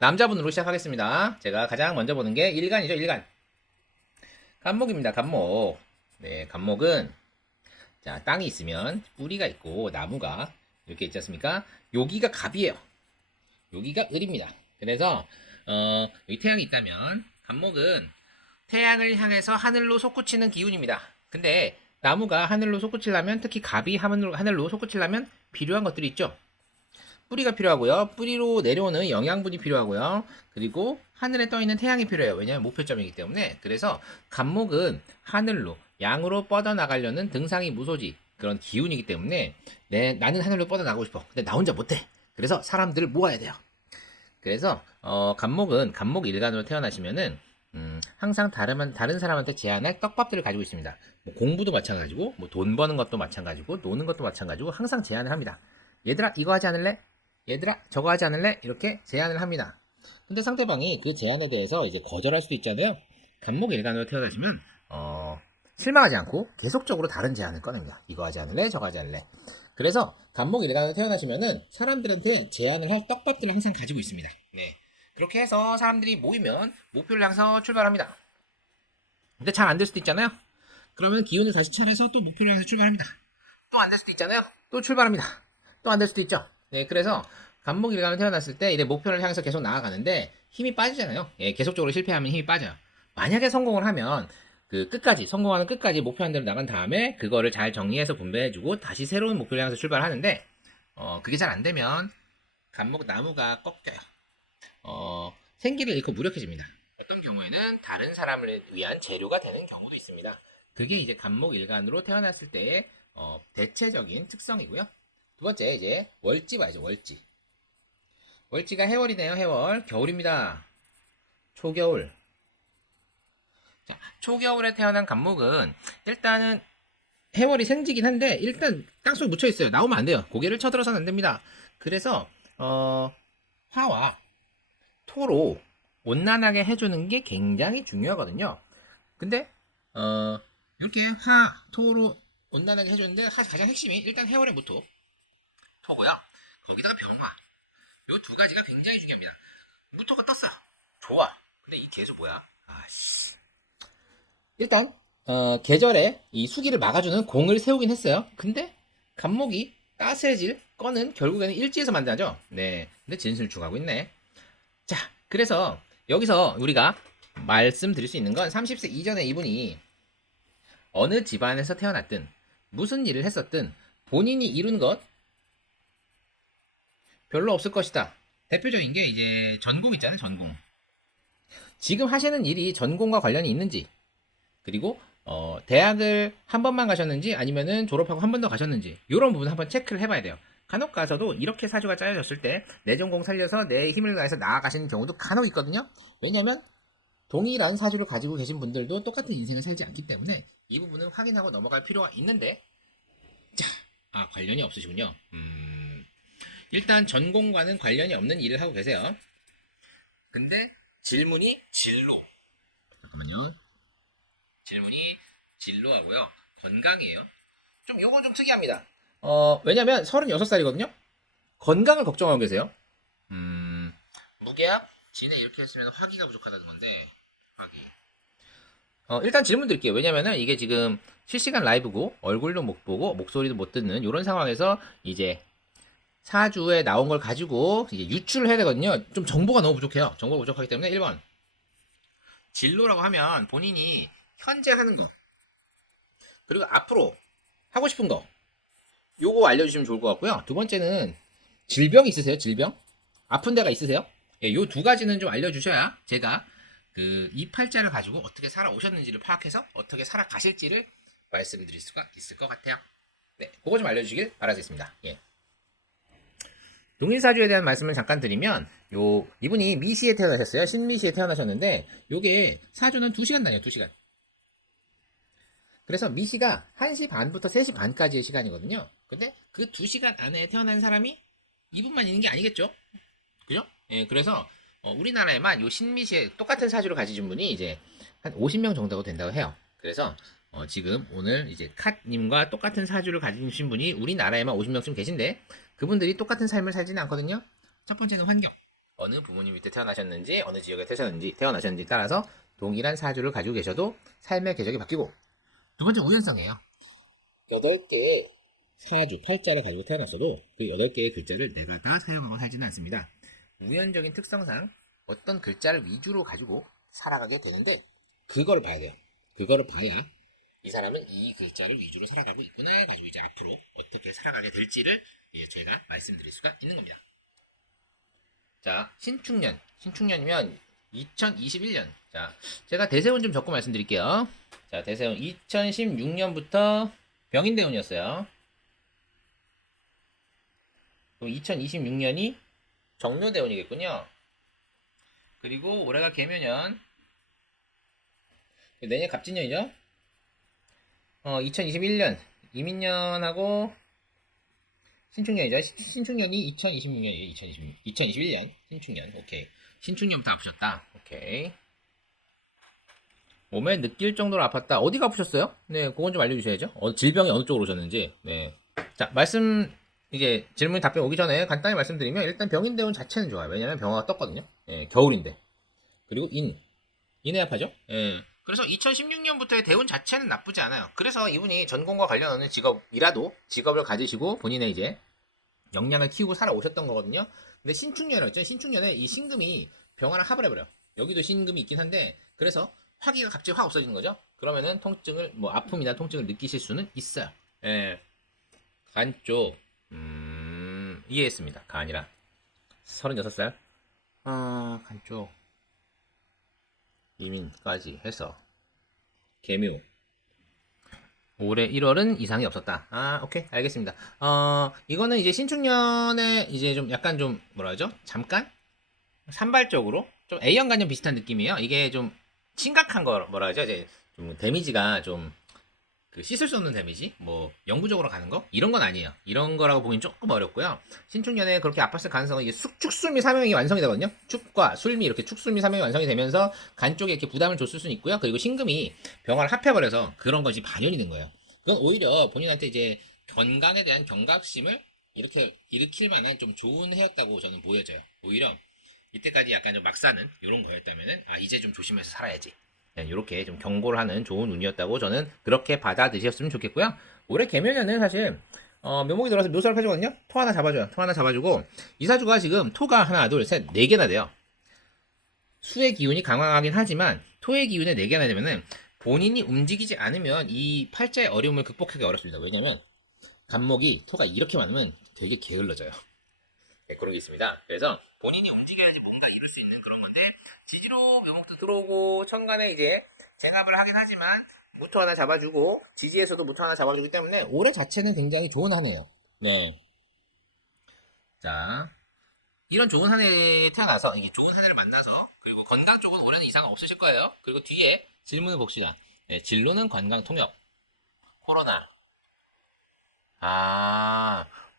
남자분으로 시작하겠습니다. 제가 가장 먼저 보는 게 일간이죠, 일간. 간목입니다, 간목. 네, 간목은, 자, 땅이 있으면 뿌리가 있고, 나무가 이렇게 있지 않습니까? 여기가 갑이에요. 여기가 을입니다. 그래서, 여기 태양이 있다면, 간목은 태양을 향해서 하늘로 솟구치는 기운입니다. 근데, 나무가 하늘로 솟구치려면, 특히 갑이 하늘로 솟구치려면 필요한 것들이 있죠. 뿌리가 필요하고요. 뿌리로 내려오는 영양분이 필요하고요. 그리고 하늘에 떠 있는 태양이 필요해요. 왜냐하면 목표점이기 때문에. 그래서 간목은 하늘로 양으로 뻗어나가려는 등상이 무소지 그런 기운이기 때문에 나는 하늘로 뻗어나가고 싶어. 근데 나 혼자 못해. 그래서 사람들을 모아야 돼요. 그래서 간목은 간목 일간으로 태어나시면은 항상 다른 사람한테 제안할 떡밥들을 가지고 있습니다. 뭐 공부도 마찬가지고, 뭐 돈 버는 것도 마찬가지고, 노는 것도 마찬가지고 항상 제안을 합니다. 얘들아 이거 하지 않을래? 얘들아 저거 하지 않을래? 이렇게 제안을 합니다. 근데 상대방이 그 제안에 대해서 이제 거절할 수도 있잖아요. 간목일간으로 태어나시면 실망하지 않고 계속적으로 다른 제안을 꺼냅니다. 이거 하지 않을래? 저거 하지 않을래? 그래서 간목일간으로 태어나시면은 사람들한테 제안을 할 떡밥들을 항상 가지고 있습니다. 네. 그렇게 해서 사람들이 모이면 목표를 향해서 출발합니다. 근데 잘 안 될 수도 있잖아요. 그러면 기운을 다시 차려서 또 목표를 향해서 출발합니다. 또 안 될 수도 있잖아요. 또 출발합니다. 또 안 될 수도 있죠. 네, 그래서 간목일간으로 태어났을 때 이제 목표를 향해서 계속 나아가는데 힘이 빠지잖아요. 예, 계속적으로 실패하면 힘이 빠져요. 만약에 성공을 하면 성공하는 끝까지 목표한 대로 나간 다음에 그거를 잘 정리해서 분배해주고 다시 새로운 목표를 향해서 출발하는데 그게 잘 안 되면 간목 나무가 꺾여요. 생기를 잃고 무력해집니다. 어떤 경우에는 다른 사람을 위한 재료가 되는 경우도 있습니다. 그게 이제 간목일간으로 태어났을 때의 대체적인 특성이고요. 두 번째 이제 월지 봐야죠. 월지. 월지가 해월이네요. 해월. 겨울입니다. 초겨울. 자, 초겨울에 태어난 간목은 일단은 해월이 생지긴 한데 일단 땅속에 묻혀 있어요. 나오면 안 돼요. 고개를 쳐들어서는 안 됩니다. 그래서 화와 토로 온난하게 해주는 게 굉장히 중요하거든요. 근데 이렇게 화, 토로 온난하게 해주는데 가장 핵심이 일단 해월의 무토, 토고요. 거기다가 병화. 요 두 가지가 굉장히 중요합니다. 무토가 떴어. 좋아. 근데 이 개수 뭐야? 아씨. 일단 계절에 이 수기를 막아주는 공을 세우긴 했어요. 근데 간목이 따스해질 거는 결국에는 일지에서 만나죠. 네. 근데 진술충하고 있네. 자, 그래서 여기서 우리가 말씀드릴 수 있는 건 30세 이전에 이분이 어느 집안에서 태어났든 무슨 일을 했었든 본인이 이룬 것 별로 없을 것이다. 대표적인 게 이제 전공 있잖아요, 전공. 지금 하시는 일이 전공과 관련이 있는지, 그리고 대학을 한 번만 가셨는지 아니면은 졸업하고 한 번 더 가셨는지 이런 부분 한번 체크를 해봐야 돼요. 간혹 가서도 이렇게 사주가 짜여졌을 때 내 전공 살려서 내 힘을 다해서 나아가시는 경우도 간혹 있거든요. 왜냐면 동일한 사주를 가지고 계신 분들도 똑같은 인생을 살지 않기 때문에 이 부분은 확인하고 넘어갈 필요가 있는데, 자, 관련이 없으시군요. 일단 전공과는 관련이 없는 일을 하고 계세요. 근데 질문이 진로. 잠깐만요. 질문이 진로하고요. 건강이에요. 요건 좀 특이합니다. 왜냐면 36살이거든요. 건강을 걱정하고 계세요. 무게압, 진해 이렇게 했으면 화기가 부족하다는 건데, 화기. 일단 질문 드릴게요. 왜냐면은 이게 지금 실시간 라이브고, 얼굴도 못 보고, 목소리도 못 듣는 이런 상황에서 이제 사주에 나온 걸 가지고 이제 유출을 해야 되거든요. 좀 정보가 너무 부족해요. 정보가 부족하기 때문에 1번. 진로라고 하면 본인이 현재 하는 거, 그리고 앞으로 하고 싶은 거, 요거 알려주시면 좋을 것 같고요. 두 번째는 질병 있으세요? 질병? 아픈 데가 있으세요? 예, 요 두 가지는 좀 알려주셔야 제가 이 팔자를 가지고 어떻게 살아오셨는지를 파악해서 어떻게 살아가실지를 말씀드릴 수가 있을 것 같아요. 네, 그거 좀 알려주시길 바라겠습니다. 예. 동일사주에 대한 말씀을 잠깐 드리면 이분이 미시에 태어나셨어요. 신미시에 태어나셨는데 요게 사주는 2시간 다녀요. 2시간. 그래서 미시가 1시 반부터 3시 반까지의 시간이거든요. 근데 그 2시간 안에 태어난 사람이 이분만 있는 게 아니겠죠? 그죠? 예, 그래서 우리나라에만 요 신미시에 똑같은 사주를 가지신 분이 이제 한 50명 정도가 된다고 해요. 그래서 지금 오늘 이제 캇님과 똑같은 사주를 가지신 분이 우리나라에만 50명쯤 계신데 그분들이 똑같은 삶을 살지는 않거든요. 첫 번째는 환경. 어느 부모님 밑에 태어나셨는지, 어느 지역에 태어나셨는지 따라서 동일한 사주를 가지고 계셔도 삶의 궤적이 바뀌고, 두 번째 우연성이에요. 8개의 사주, 팔자를 가지고 태어났어도 그 8개의 글자를 내가 다 사용하고 살지는 않습니다. 우연적인 특성상 어떤 글자를 위주로 가지고 살아가게 되는데, 그거를 봐야 돼요. 그거를 봐야 이 사람은 이 글자를 위주로 살아가고 있구나 가지고 이제 앞으로 어떻게 살아가게 될지를 제가 말씀드릴 수가 있는 겁니다. 자, 신축년이면 2021년. 자, 제가 대세운 좀 적고 말씀드릴게요. 자, 대세운 2016년부터 병인대운이었어요. 그럼 2026년이 정묘대운이겠군요. 그리고 올해가 개묘년. 내년 갑진년이죠. 2021년 이민년하고 신축년이죠. 신축년이 2026년이에요. 2021년 신축년. 오케이. 신축년부터 아프셨다. 오케이. 몸에 느낄 정도로 아팠다. 어디가 아프셨어요? 네, 그건 좀 알려주셔야죠. 질병이 어느 쪽으로 오셨는지. 네. 자, 이제 질문 답변 오기 전에 간단히 말씀드리면 일단 병인대운 자체는 좋아요. 왜냐면 병화가 떴거든요. 예, 겨울인데. 그리고 인해 아파죠? 예. 그래서 2016년부터의 대운 자체는 나쁘지 않아요. 그래서 이분이 전공과 관련 하는 직업을 가지시고 본인의 이제 역량을 키우고 살아오셨던 거거든요. 근데 신축년이라고 했죠. 신축년에 이 신금이 병화랑 합을 해버려. 여기도 신금이 있긴 한데 그래서 화기가 갑자기 확 없어지는 거죠. 그러면은 아픔이나 통증을 느끼실 수는 있어요. 예. 간 쪽, 이해했습니다. 간이라. 36살. 간 쪽. 이민까지 해서. 개묘. 올해 1월은 이상이 없었다. 오케이. 알겠습니다. 이거는 이제 신축년에 이제 좀 약간 좀 뭐라 하죠? 잠깐? 산발적으로? 좀 A형 간염 비슷한 느낌이에요. 이게 좀 심각한 거 뭐라 하죠? 이제 좀 데미지가 좀 씻을 수 없는 데미지? 뭐 영구적으로 가는 거? 이런 건 아니에요. 이런 거라고 보긴 조금 어렵고요. 신축년에 그렇게 아팠을 가능성은 이게 축술미 삼형이 완성이 되거든요. 축과 술미 이렇게 축술미 삼형이 완성이 되면서 간 쪽에 이렇게 부담을 줬을 수는 있고요. 그리고 신금이 병화를 합해버려서 그런 것이 반연이 된 거예요. 그건 오히려 본인한테 이제 건강에 대한 경각심을 이렇게 일으킬 만한 좀 좋은 해였다고 저는 보여져요. 오히려 이때까지 약간 좀 막 사는 이런 거였다면은 이제 좀 조심해서 살아야지. 이렇게 좀 경고를 하는 좋은 운이었다고 저는 그렇게 받아들이셨으면 좋겠고요. 올해 개묘년은 사실 묘목이 들어서 묘사를 펴주거든요. 토 하나 잡아줘요. 토 하나 잡아주고 이사주가 지금 토가 하나 둘셋 4개나 돼요. 수의 기운이 강화하긴 하지만 토의 기운에 4개나 되면은 본인이 움직이지 않으면 이 팔자의 어려움을 극복하기 어렵습니다. 왜냐면 간목이 토가 이렇게 많으면 되게 게을러져요. 네, 그런 게 있습니다. 그래서 본인이 움직여야지 뭔가 이룰 수 있는 그런 건데 지지로 묘목도 들어오고 천간에 이제 제갑을 하긴 하지만 무토 하나 잡아주고 지지에서도 무토 하나 잡아주기 때문에 올해 자체는 굉장히 좋은 한 해예요. 네. 자, 이런 좋은 한 해에 태어나서 이게 좋은 한 해를 만나서 그리고 건강 쪽은 올해는 이상 없으실 거예요. 그리고 뒤에 질문을 봅시다. 네, 진로는 건강 통역, 코로나,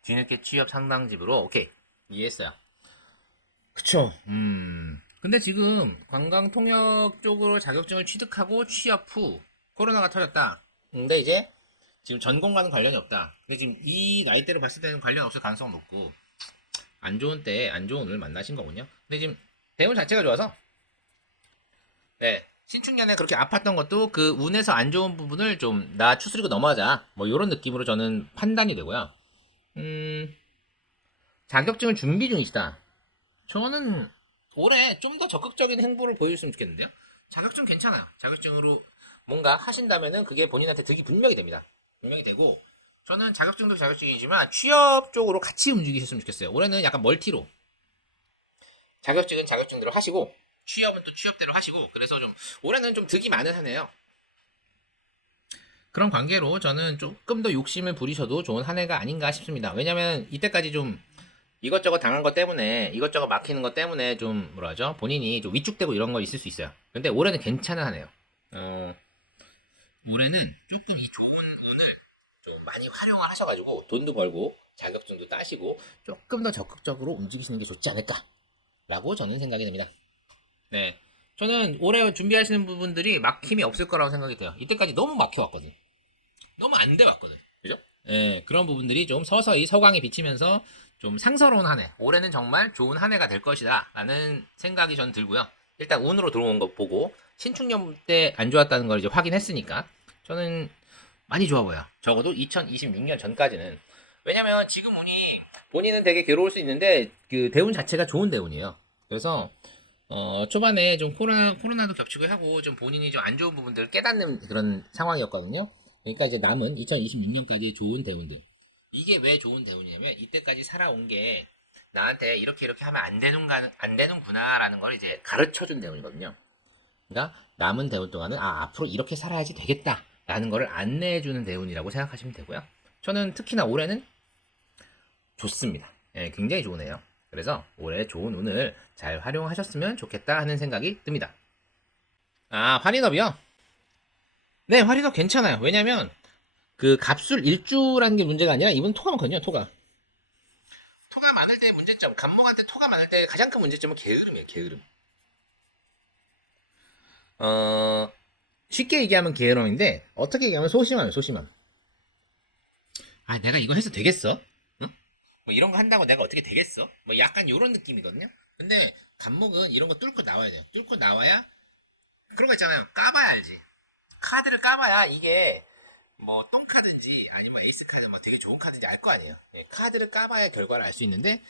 뒤늦게 취업 상당집으로 오케이 이해했어요. 그쵸. 근데 지금 관광 통역 쪽으로 자격증을 취득하고 취업 후 코로나가 터졌다. 근데 이제 지금 전공과는 관련이 없다. 근데 지금 이 나이대로 봤을 때는 관련 없을 가능성은 높고 안 좋은 때에 안 좋은 운을 만나신 거군요. 근데 지금 대운 자체가 좋아서 네 신축년에 그렇게 아팠던 것도 그 운에서 안 좋은 부분을 좀 나 추스리고 넘어가자 뭐 이런 느낌으로 저는 판단이 되고요. 자격증을 준비 중이시다. 저는 올해 좀 더 적극적인 행보를 보여줬으면 좋겠는데요. 자격증 괜찮아요. 자격증으로 뭔가 하신다면은 그게 본인한테 득이 분명히 됩니다. 분명히 되고 저는 자격증도 자격증이지만 취업 쪽으로 같이 움직이셨으면 좋겠어요. 올해는 약간 멀티로 자격증은 자격증대로 하시고 취업은 또 취업대로 하시고 그래서 좀 올해는 좀 득이 많은 한 해요. 그런 관계로 저는 조금 더 욕심을 부리셔도 좋은 한 해가 아닌가 싶습니다. 왜냐면 이때까지 좀 이것저것 당한 것 때문에 이것저것 막히는 것 때문에 좀 뭐라 하죠? 본인이 좀 위축되고 이런 거 있을 수 있어요. 근데 올해는 괜찮은 하네요. 올해는 조금 이 좋은 운을 좀 많이 활용을 하셔가지고 돈도 벌고 자격증도 따시고 조금 더 적극적으로 움직이시는 게 좋지 않을까라고 저는 생각이 됩니다. 네. 저는 올해 준비하시는 부분들이 막힘이 없을 거라고 생각이 돼요. 이때까지 너무 막혀왔거든. 너무 안 돼 왔거든. 그죠? 예, 그런 부분들이 좀 서서히 서광이 비치면서 좀 상서로운 한 해. 올해는 정말 좋은 한 해가 될 것이다. 라는 생각이 전 들고요. 일단 운으로 들어온 거 보고 신축년 때 안 좋았다는 걸 이제 확인했으니까 저는 많이 좋아 보여. 적어도 2026년 전까지는. 왜냐면 지금 운이 본인은 되게 괴로울 수 있는데 그 대운 자체가 좋은 대운이에요. 그래서 초반에 좀 코로나도 겹치고 하고 좀 본인이 좀 안 좋은 부분들을 깨닫는 그런 상황이었거든요. 그러니까 이제 남은 2026년까지 좋은 대운들. 이게 왜 좋은 대운이냐면 이때까지 살아온 게 나한테 이렇게 이렇게 하면 안 되는구나라는 걸 이제 가르쳐 준 대운이거든요. 그러니까 남은 대운 동안은 앞으로 이렇게 살아야지 되겠다라는 거를 안내해 주는 대운이라고 생각하시면 되고요. 저는 특히나 올해는 좋습니다. 예, 굉장히 좋으네요. 그래서 올해 좋은 운을 잘 활용하셨으면 좋겠다 하는 생각이 듭니다. 활인업이요? 네, 활인업 괜찮아요. 왜냐면 그 갑술 일주라는 게 문제가 아니라 이분 토가 많거든요. 토가 많을 때 문제점, 간목한테 토가 많을 때 가장 큰 문제점은 게으름이에요. 게으름. 어, 쉽게 얘기하면 게으름인데 어떻게 얘기하면 소심함이에요. 소심함. 내가 이거 해서 되겠어? 응? 뭐 이런 거 한다고 내가 어떻게 되겠어? 뭐 약간 이런 느낌이거든요. 근데 간목은 이런 거 뚫고 나와야 돼요. 뚫고 나와야 그런 거 있잖아요. 까봐야 알지. 카드를 까봐야 이게 뭐 똥카든지 아니면 에이스 카드 뭐 되게 좋은 카드인지 알 거 아니에요. 예, 카드를 까봐야 결과를 알 수 있는데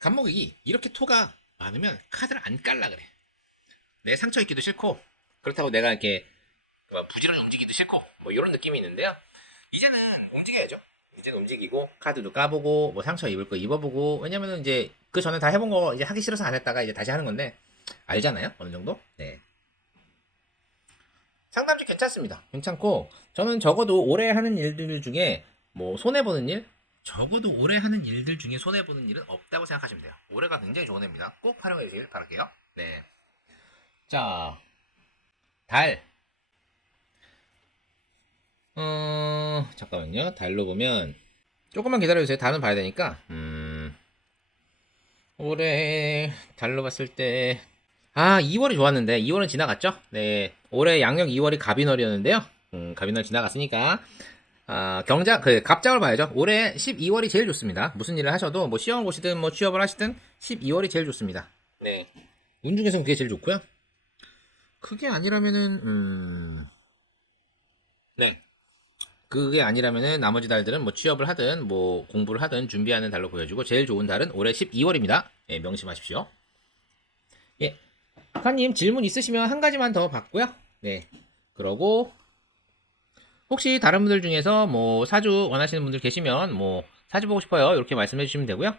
간목이 이렇게 토가 많으면 카드를 안 깔라 그래. 내 상처 입기도 싫고 그렇다고 내가 이렇게 뭐 부지런히 움직이기도 싫고 뭐 이런 느낌이 있는데요. 이제는 움직여야죠. 이제는 움직이고 카드도 까보고 뭐 상처 입을 거 입어보고 왜냐면은 이제 그 전에 다 해본 거 이제 하기 싫어서 안 했다가 이제 다시 하는 건데 알잖아요 어느 정도. 네. 상담직 괜찮습니다. 괜찮고 저는 적어도 올해 하는 일들 중에 뭐 손해 보는 일 적어도 올해 하는 일들 중에 손해 보는 일은 없다고 생각하시면 돼요. 올해가 굉장히 좋은 해입니다. 꼭 활용해 주시길 바랄게요. 네. 자, 달. 잠깐만요. 달로 보면 조금만 기다려주세요. 달은 봐야 되니까. 올해 달로 봤을 때 2월이 좋았는데 2월은 지나갔죠? 네, 올해 양력 2월이 갑인월이었는데요. 갑인월 지나갔으니까 경작 그 갑작을 봐야죠. 올해 12월이 제일 좋습니다. 무슨 일을 하셔도 뭐 시험을 보시든 뭐 취업을 하시든 12월이 제일 좋습니다. 네, 운 중에서는 그게 제일 좋고요. 그게 아니라면은 네. 그게 아니라면은 나머지 달들은 뭐 취업을 하든 뭐 공부를 하든 준비하는 달로 보여주고 제일 좋은 달은 올해 12월입니다. 예, 명심하십시오. 예, 카님 질문 있으시면 한 가지만 더 받고요. 네, 그러고 혹시 다른 분들 중에서 뭐 사주 원하시는 분들 계시면 뭐 사주 보고 싶어요 이렇게 말씀해 주시면 되고요.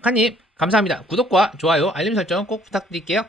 카님 감사합니다. 구독과 좋아요 알림 설정 꼭 부탁드릴게요.